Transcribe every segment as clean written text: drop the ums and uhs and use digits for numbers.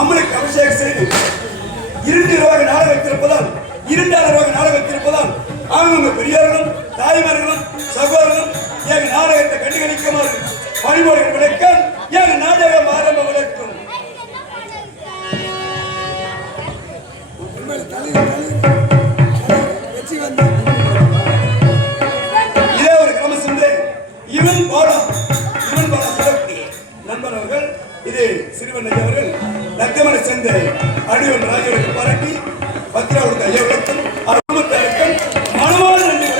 அம்மனுக்கு அபிஷேகம் செய்து 2 ரூபாய் நாடகம் வைத்திருப்பதால் 2000 ரூபாய் நாடகம் வைத்திருப்பதால் அவங்க பெரியவர்களும் தாய்மார்களும் சகோதரர்களும் எங்க நாடகத்தை கண்டுகளிக்குமாறு வழிபாடுகள் விளக்க எங்க நாடகம் ஆரம்ப விளக்கும். இதே ஒரு கிரம சிந்தை இவன் பாடா சொல்லக்கூடிய நண்பர் அவர்கள் இது சிறுவன் ஐயா அவர்கள் நக்கமனை சேர்ந்த அடிவன் ராஜர்களுக்கு பாராட்டி பத்திராவுக்கு ஐயாவுக்கும் அருமத்தாருக்கும் மனமான நன்றி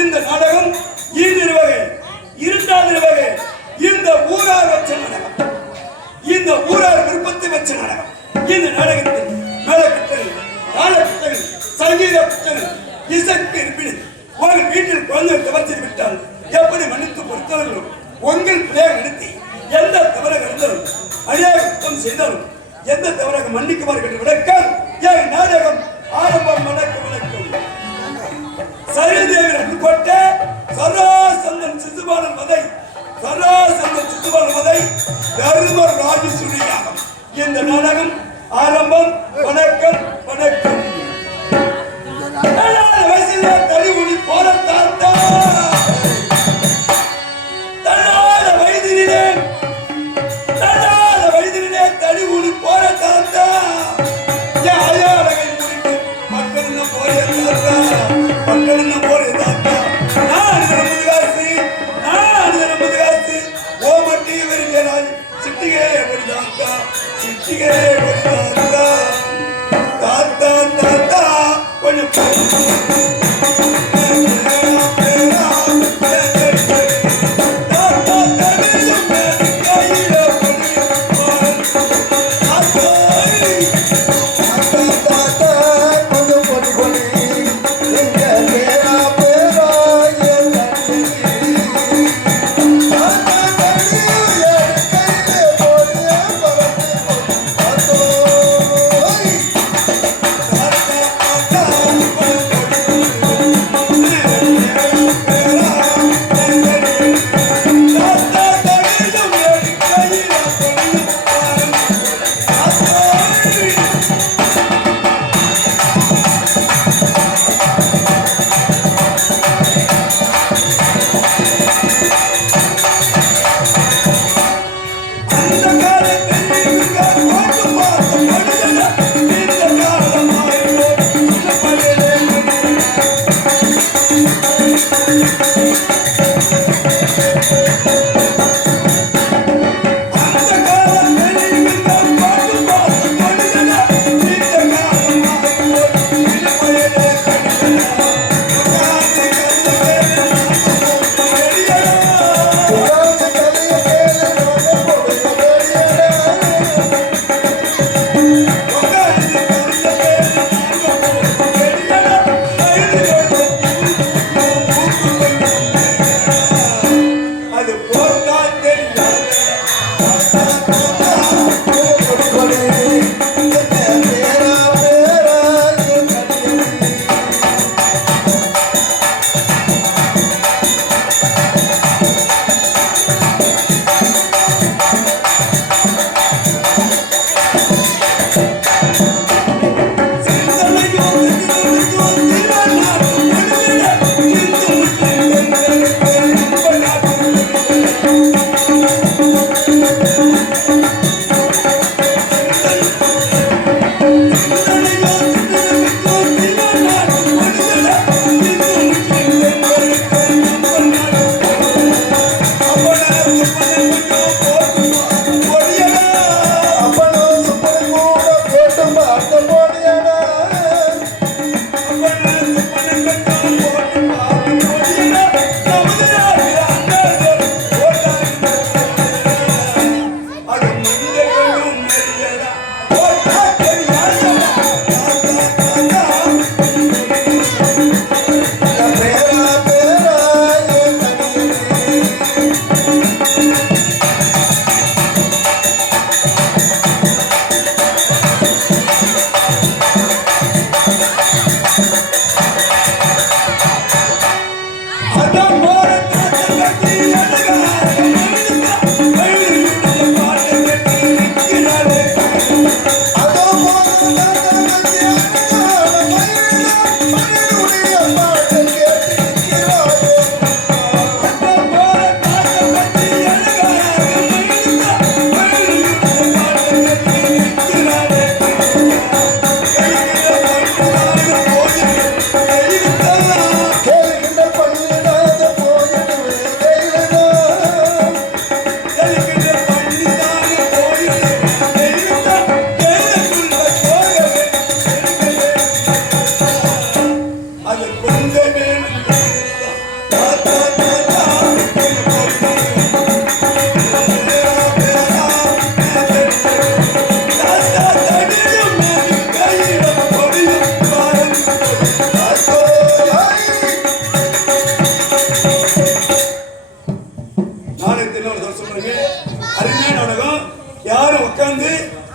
இந்த நாடகம் இரண்டாவது வகை இந்த ஊரார் வச்ச நாடகம், இந்த ஊரார் விருப்பத்தை வச்ச நாடகம். இந்த நாடகத்தில் மேலக்கட்டல், தாளக்கட்டல், சங்கீத கட்டல், இசைக்கு இருப்பினும் உங்கள் வீட்டில் குழந்தை தவறு விட்டால் எப்படி மன்னித்து பொறுத்தவர்களோ உங்கள் பிள்ளையை நிறுத்தி எந்த தவறாக இருந்தாலும் அழியாக குற்றம் செய்தாலும் எந்த தவறாக மன்னிக்குமாறு விளக்கம் என் நாடகம் ஆரம்பம் நடக்க விளக்கும். சரிதேவி அன்புபட்ட சராசந்தன் சிசுபாலன் மதை சராசந்த சுத்துவல்வதை தருமர் ராஜசூரியாகும். இந்த நாடகம் ஆரம்பம். வணக்கம் வணக்கம். வயசில் தனி ஒளி போல தாத்தா தன்னாத வயதிலே தனி ஒளி போல தாத்தா அழகை முடித்து மக்கள் போலே தாத்தா மக்கள் போலே தாத்தா நான் முதுகாசு ஓமட்டி வருகிறாய் சிட்டிகே வருதாத்தா சிட்டிகே வருதாத்தா தாத்தா தாத்தா கொஞ்சம்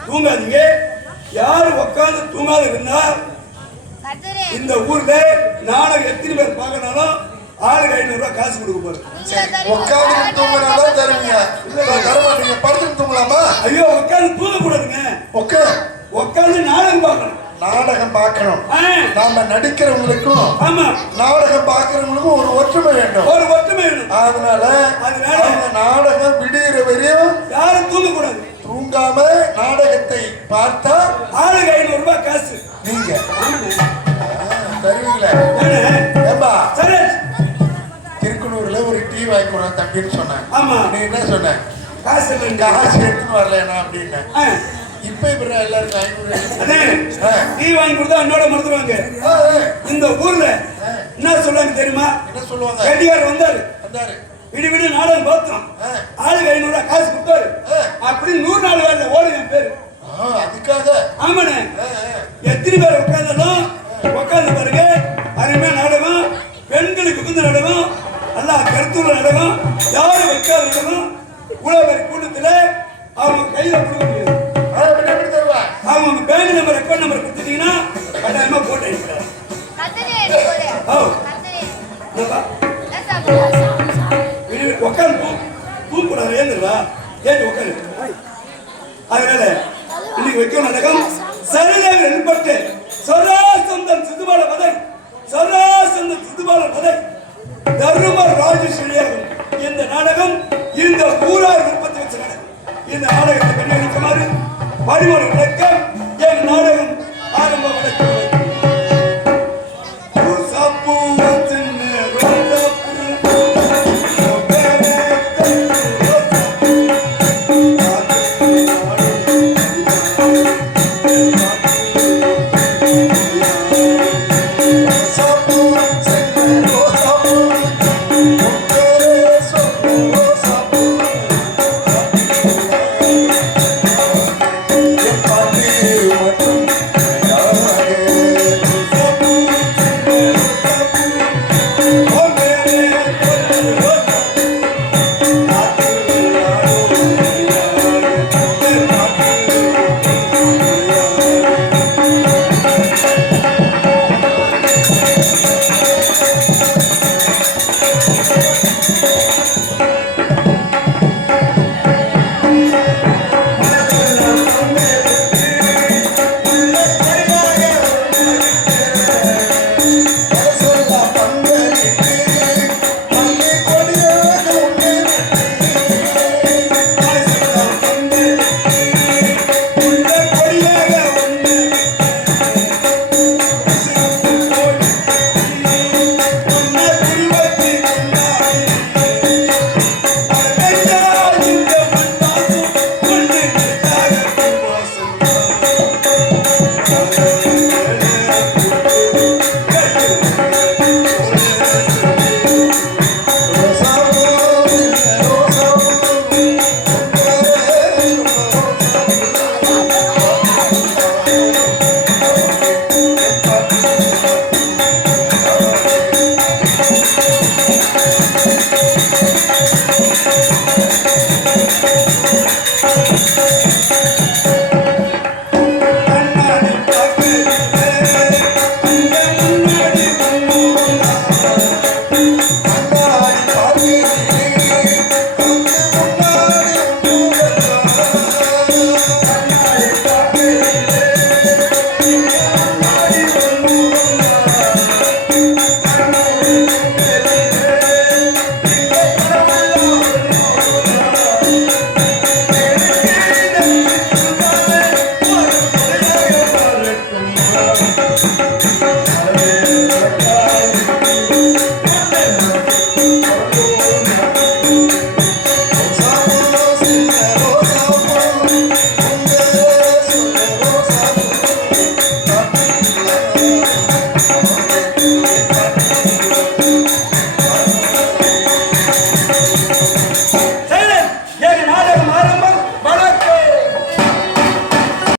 தூங்காதீங்க. யாரு உட்கார்ந்து தூங்காத இருந்தா இந்த ஊர்ல நாடகம் எத்தனை பேர் பார்க்கறாலும் ஆளுக்கு 500 ரூபாய் காசு கொடுக்க போறேன். உட்காந்து தூங்கினாதான் தருவீங்க, இல்ல தர மாட்டீங்க. படுத்துட்டு தூங்கலாமா? ஐயோ உட்காந்து தூங்க கூடாதுங்க. உட்காந்து நாடகம் பார்க்கணும். நாடகம் பார்க்கணும். நாம நடிக்கிறவங்களுக்கும் ஆமா நாடகம் பார்க்கிறவங்களுக்கும் ஒரு ஒற்றுமை வேண்டும். ஒரு ஒற்றுமை வேணும். அதனால அந்த நாடகம் விடுகிற வரையும் யாரும் தூங்க கூடாது. தூங்காம நாடகத்தை பார்த்தா ஆளுக்கு 500 ரூபாய் காசு நீங்க தருவீங்களா? ஏம்பா சரி திருக்குனூர்ல ஒரு டீ வாங்கி கொடுற தம்பின்னு சொன்னேன். ஆமா நீ என்ன சொன்ன? காசு எடுத்துன்னு வரல அப்படின்னு. இப்ப இப்ப எல்லாருக்கும் 500 டீ வாங்கி கொடுத்தா என்னோட மறந்துடுவாங்க. இந்த ஊர்ல என்ன சொல்லுவாங்க தெரியுமா? என்ன சொல்லுவாங்க? கட்டியார் வந்தாரு வந்தாரு விடு விடு நாடகம் பார்த்தோம், ஆளுக்கு 500 ரூபாய் காசு கொடுத்தாரு அப்படி 100 நாள் வேலை ஓடுங்க பேரு. அதுக்காக ஆமாண்ணே. எத்தனை பேர் உட்கார்ந்தாலும் உட்கார்ந்து பாருங்க. அருமையா நாடகம், பெண்களுக்கு உகந்த நாடகம், நல்லா கருத்துள்ள நாடகம், யாரும் வைக்காத நாடகம். இவ்வளவு பேர் கூட்டத்துல அவங்க கையில கொடுக்க முடியாது. அவங்க பேங்க் நம்பர் அக்கௌண்ட் நம்பர் கொடுத்துட்டீங்கன்னா கட்டாயமா போட்டு அனுப்பிடுறாங்க. உட்காந்து தூக்க கூடாது. ஏந்துருவா ஏன் உட்காந்து. அதனால இன்னைக்கு வைக்கும் நாடகம் சரியாக எழுப்பட்டு சராசந்தன் சிதுபால வதை, சராசந்தன் சிதுபால வதை, தர்ம ராஜேஸ்வரியாகும். இந்த நாடகம் இந்த ஊரார் விருப்பத்தை வச்ச நாடகம். இந்த நாடகத்தை கண்ணியமாறு வழிமுறை